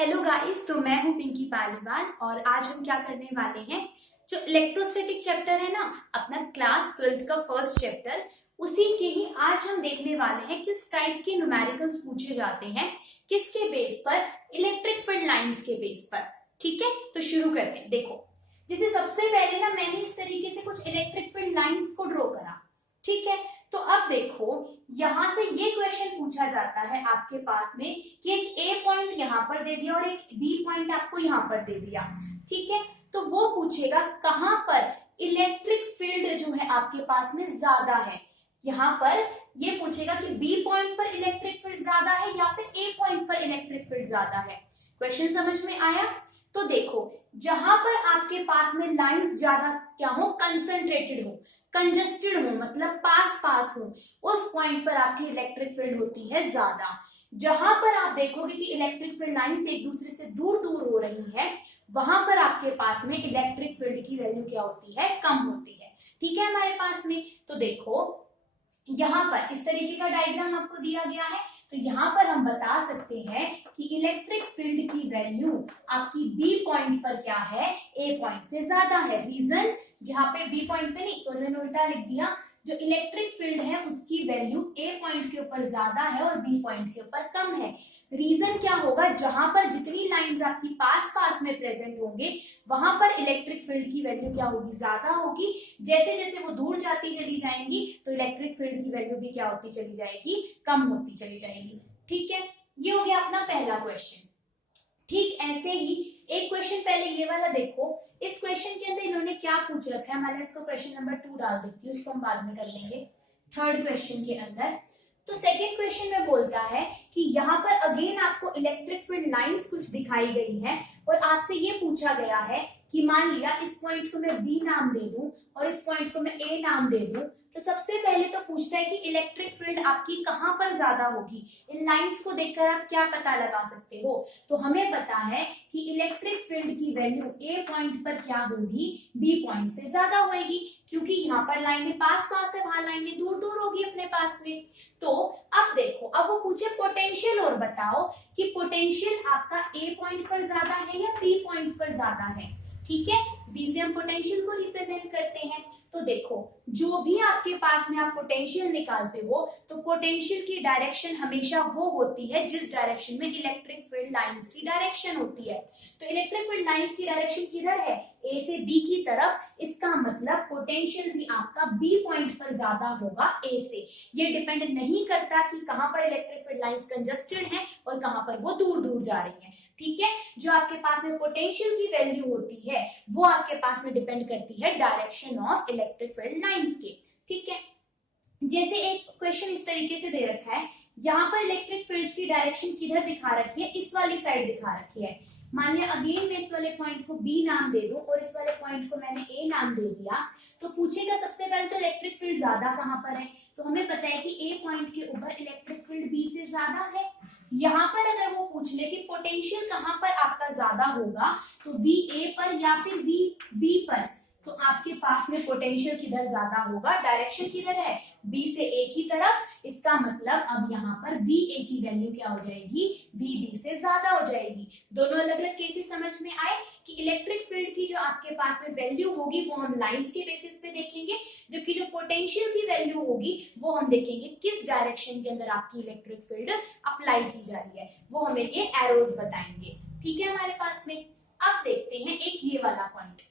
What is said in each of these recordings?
Hello guys, तो मैं हूं पिंकी पालीवाल और आज हम क्या करने वाले हैं। जो इलेक्ट्रोस्टैटिक चैप्टर है ना, अपना क्लास 12th का फर्स्ट चैप्टर, उसी के ही आज हम देखने वाले हैं किस टाइप के न्यूमेरिकल्स पूछे जाते हैं, किसके बेस पर, इलेक्ट्रिक फील्ड लाइंस के बेस पर। ठीक है, तो शुरू करते हैं। देखो, जैसे सबसे पहले ना मैंने इस तरीके से कुछ इलेक्ट्रिक फील्ड लाइंस को ड्रॉ करा। ठीक है, तो अब देखो, यहां से ये क्वेश्चन पूछा जाता है आपके पास में कि एक ए पॉइंट यहाँ पर दे दिया और एक बी पॉइंट आपको यहाँ पर दे दिया। ठीक है, तो वो पूछेगा कहां पर इलेक्ट्रिक फील्ड जो है आपके पास में ज्यादा है। यहाँ पर ये पूछेगा कि बी पॉइंट पर इलेक्ट्रिक फील्ड ज्यादा है या फिर ए पॉइंट पर इलेक्ट्रिक फील्ड ज्यादा है। क्वेश्चन समझ में आया? तो देखो, जहां पर आपके पास में लाइंस ज्यादा क्या हो, कंसंट्रेटेड हो, कंजस्टेड हो, मतलब पास पास हो, उस पॉइंट पर आपकी इलेक्ट्रिक फील्ड होती है ज्यादा। जहां पर आप देखोगे कि इलेक्ट्रिक फील्ड लाइंस एक दूसरे से दूर दूर हो रही है, वहां पर आपके पास में इलेक्ट्रिक फील्ड की वैल्यू क्या होती है, कम होती है। ठीक है हमारे पास में, तो देखो यहाँ पर इस तरीके का डायग्राम आपको दिया गया है। तो यहाँ पर हम बता सकते हैं कि इलेक्ट्रिक फील्ड की वैल्यू आपकी बी पॉइंट पर क्या है, ए पॉइंट से ज्यादा है। रीजन, जहां पे बी पॉइंट पे नहीं, सॉरी मैंने उल्टा लिख दिया, जो इलेक्ट्रिक फील्ड है उसकी वैल्यू ए पॉइंट के ऊपर ज्यादा है और बी पॉइंट के ऊपर कम है। रीजन क्या होगा, जहां पर जितनी लाइंस आपकी पास पास में प्रेजेंट होंगे वहां पर इलेक्ट्रिक फील्ड की वैल्यू क्या होगी, ज्यादा होगी। जैसे जैसे वो दूर जाती चली जाएंगी तो इलेक्ट्रिक फील्ड की वैल्यू भी क्या होती चली जाएगी, कम होती चली जाएगी। ठीक है, ये हो गया अपना पहला क्वेश्चन। ठीक ऐसे ही एक क्वेश्चन पहले ये वाला देखो, इस क्वेश्चन के अंदर इन्होंने क्या पूछ रखा है, मैंने इसको क्वेश्चन नंबर 2 डाल देती हूँ, इसको हम बाद में कर लेंगे। थर्ड क्वेश्चन के अंदर तो सेकेंड क्वेश्चन में बोलता है कि यहाँ पर अगेन आपको इलेक्ट्रिक फील्ड लाइंस कुछ दिखाई गई है और आपसे ये पूछा गया है कि मान लिया इस पॉइंट को मैं बी नाम दे दूं और इस पॉइंट को मैं ए नाम दे दूं, तो सबसे पहले तो पूछता है कि इलेक्ट्रिक फील्ड आपकी कहां पर ज्यादा होगी। इन लाइंस को देखकर आप क्या पता लगा सकते हो, तो हमें पता है कि इलेक्ट्रिक फील्ड की वैल्यू ए पॉइंट पर क्या होगी, बी पॉइंट से ज्यादा होगी, क्योंकि यहाँ पर लाइनें पास पास है, वहां लाइनें दूर दूर होगी अपने पास में। तो अब देखो, अब वो पूछे पोटेंशियल और बताओ कि पोटेंशियल आपका ए पॉइंट पर ज्यादा है या बी पॉइंट पर ज्यादा है। ठीक है, बी से हम पोटेंशियल को रिप्रेजेंट करते हैं। तो देखो, जो भी आपके पास में आप पोटेंशियल निकालते हो तो पोटेंशियल की डायरेक्शन हमेशा वो होती है जिस डायरेक्शन में इलेक्ट्रिक फील्ड लाइंस की डायरेक्शन होती है। तो इलेक्ट्रिक फील्ड लाइंस की डायरेक्शन किधर है, ए से बी की तरफ। इसका मतलब पोटेंशियल भी आपका बी पॉइंट पर ज्यादा होगा ए से। ये डिपेंड नहीं करता कि कहां पर इलेक्ट्रिक फील्ड लाइंस कंजस्टेड है और कहां पर वो दूर दूर जा रही है। ठीक है, जो आपके पास में पोटेंशियल की वैल्यू होती है वो आपके पास में डिपेंड करती है direction of electric field lines के। ठीक है, जैसे एक क्वेश्चन इस तरीके से दे रखा है, यहाँ पर इलेक्ट्रिक फील्ड्स की डायरेक्शन किधर दिखा रखी है, इस वाली साइड दिखा रखी है। मान लिया अगेन मैं इस वाले पॉइंट को बी नाम दे दूं और इस वाले पॉइंट को मैंने ए नाम दे दिया, तो पूछेगा सबसे पहले तो इलेक्ट्रिक फील्ड ज्यादा कहां पर है। तो हमें पता है कि ए पॉइंट के ऊपर इलेक्ट्रिक फील्ड बी से ज्यादा है। यहाँ पर अगर वो पूछ ले कि पोटेंशियल कहां पर आपका ज्यादा होगा, तो वी ए पर या फिर वी बी पर, तो आपके पास में पोटेंशियल किधर ज्यादा होगा, डायरेक्शन किधर है, बी से ए की तरफ। इसका मतलब अब यहाँ पर वी ए की वैल्यू क्या हो जाएगी, वी बी से ज्यादा हो जाएगी। दोनों अलग अलग केसेस समझ में आए कि इलेक्ट्रिक फील्ड की जो आपके पास में वैल्यू होगी वो हम लाइंस के बेसिस पे देखेंगे, जबकि जो पोटेंशियल की वैल्यू होगी वो हम देखेंगे किस डायरेक्शन के अंदर आपकी इलेक्ट्रिक फील्ड अप्लाई की जा रही है, वो हमें ये एरोज बताएंगे। ठीक है हमारे पास में। अब देखते हैं एक ये वाला पॉइंट।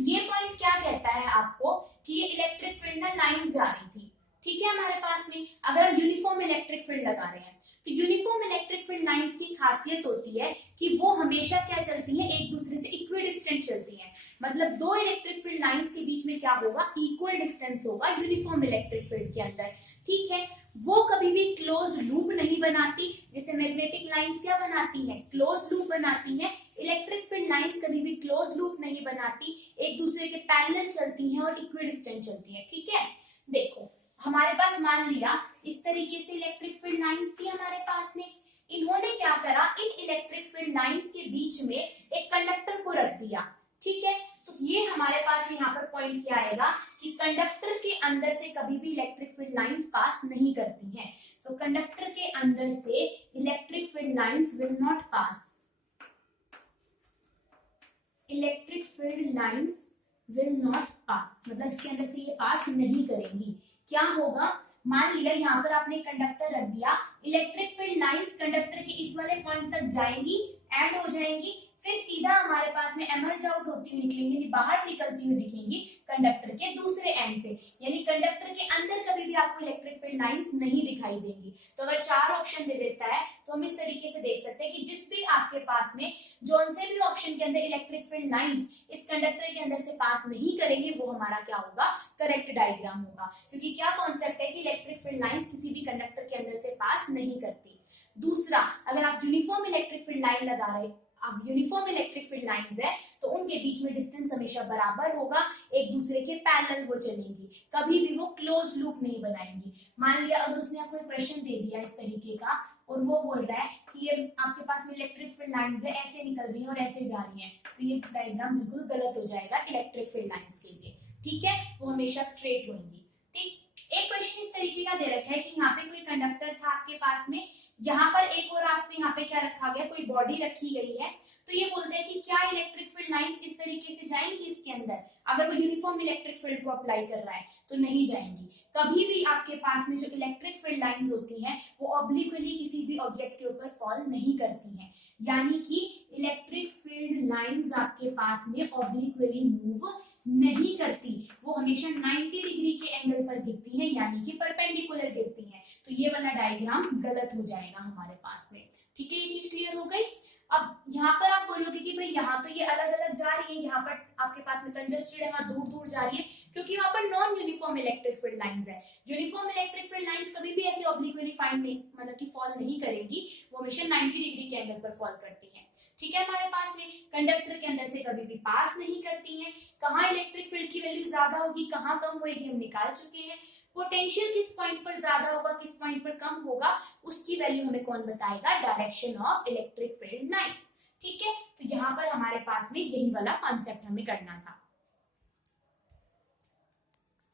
ये पॉइंट क्या कहता है आपको कि ये इलेक्ट्रिक फील्ड ना लाइन जा रही थी। ठीक है, हमारे पास में अगर हम यूनिफॉर्म इलेक्ट्रिक फील्ड लगा रहे हैं तो यूनिफॉर्म इलेक्ट्रिक फील्ड लाइंस की खासियत होती है कि वो हमेशा क्या चलती है, एक दूसरे से इक्वल डिस्टेंस चलती है। मतलब दो इलेक्ट्रिक फील्ड लाइंस के बीच में क्या होगा, इक्वल डिस्टेंस होगा यूनिफॉर्म इलेक्ट्रिक फील्ड के अंदर। ठीक है, वो कभी भी क्लोज लूप नहीं बनाती, जैसे मैग्नेटिक लाइंस क्या बनाती है, क्लोज लूप बनाती है। इलेक्ट्रिक फील्ड लाइंस कभी भी क्लोज लूप नहीं बनाती, एक दूसरे के पैरेलल चलती हैं और इक्वल डिस्टेंस चलती है। ठीक है, देखो हमारे पास मान लिया इस तरीके से इलेक्ट्रिक फील्ड लाइंस थी हमारे पास में। इन्होंने क्या करा, इन इलेक्ट्रिक फील्ड लाइंस के बीच में एक कंडक्टर को रख दिया। ठीक है, तो ये हमारे पास में यहाँ पर पॉइंट क्या आएगा कि कंडक्टर के अंदर से कभी भी इलेक्ट्रिक फील्ड लाइंस पास नहीं करती हैं। सो कंडक्टर के अंदर से electric field lines will not pass. Electric field lines will not pass, मतलब इसके अंदर से ये पास नहीं करेंगी। क्या होगा, मान लिया यहाँ पर आपने कंडक्टर रख दिया, इलेक्ट्रिक फील्ड लाइंस कंडक्टर के इस वाले पॉइंट तक जाएंगी, एंड हो जाएंगी, फिर सीधा हमारे पास में एमर्ज आउट होती हुई निकलेंगी, यानी बाहर निकलती हुई दिखेंगी कंडक्टर के दूसरे एंड से, यानी कंडक्टर के अंदर कभी भी आपको इलेक्ट्रिक फील्ड लाइंस नहीं दिखाई देंगी। तो अगर 4 ऑप्शन दे देता है तो हम इस तरीके से देख सकते हैं कि जिस भी आपके पास में जो से भी ऑप्शन के अंदर इलेक्ट्रिक फील्ड लाइंस इस कंडक्टर के अंदर से पास नहीं करेंगे, वो हमारा क्या होगा, करेक्ट डायग्राम होगा। क्योंकि क्या कॉन्सेप्ट है कि इलेक्ट्रिक फील्ड लाइंस किसी भी कंडक्टर के अंदर से पास नहीं करती। दूसरा, अगर आप यूनिफॉर्म इलेक्ट्रिक फील्ड लाइन लगा रहे, अब यूनिफॉर्म इलेक्ट्रिक फील्ड लाइंस है तो उनके बीच में डिस्टेंस हमेशा बराबर होगा, एक दूसरे के पैरेलल वो चलेंगी, कभी भी वो क्लोज लूप नहीं बनाएंगी। मान लिया अगर उसने आपको एक क्वेश्चन दे दिया इस तरीके का और वो बोल रहा है कि ये आपके पास में इलेक्ट्रिक फील्ड लाइंस है, ऐसे निकल रही है और ऐसे जा रही है, तो ये डायग्राम बिल्कुल गलत हो जाएगा इलेक्ट्रिक फील्ड लाइंस के लिए। ठीक है, वो हमेशा स्ट्रेट होंगी। ठीक, एक क्वेश्चन इस तरीके का दे रखा है कि यहाँ पे कोई कंडक्टर था आपके पास में, यहाँ पर एक और आपको यहाँ पे क्या रखा गया, कोई बॉडी रखी गई है, तो ये बोलते हैं कि क्या इलेक्ट्रिक फील्ड लाइंस इस तरीके से जाएंगी इसके अंदर, अगर वो यूनिफॉर्म इलेक्ट्रिक फील्ड को अप्लाई कर रहा है तो नहीं जाएंगी। कभी भी आपके पास में जो इलेक्ट्रिक फील्ड लाइंस होती हैं वो ऑब्लिक्वली किसी भी ऑब्जेक्ट के ऊपर फॉल नहीं करती हैं, यानी कि इलेक्ट्रिक फील्ड लाइंस आपके पास में ऑब्लिक्वली मूव नहीं करती, वो हमेशा 90 डिग्री के एंगल पर गिरती है, यानी कि परपेंडिकुलर गिरती है। तो ये वाला डायग्राम गलत हो जाएगा हमारे पास में। ठीक है, ये चीज क्लियर हो गई। अब यहाँ पर आप बोलोगे कि भाई यहाँ तो ये अलग अलग जा रही है, यहाँ पर आपके पास में कंजस्टेड है, वहां दूर दूर जा रही है, क्योंकि वहां पर non uniform electric field lines है। यूनिफॉर्म इलेक्ट्रिक फील्ड लाइंस कभी भी ऐसे ऑब्लिक्वली फाइंड नहीं, मतलब कि फॉल नहीं करेगी, वो हमेशा 90 डिग्री के एंगल पर फॉल करती है। ठीक है, हमारे पास में कंडक्टर के अंदर से कभी भी पास नहीं करती है। कहाँ इलेक्ट्रिक फील्ड की वैल्यू ज्यादा होगी, कहाँ कम होगी, हम निकाल चुके हैं। पोटेंशियल किस पॉइंट पर ज्यादा होगा, किस पॉइंट पर कम होगा, उसकी वैल्यू हमें कौन बताएगा, direction of electric field lines. ठीक है, तो यहाँ पर हमारे पास में यही वाला कॉन्सेप्ट हमें करना था।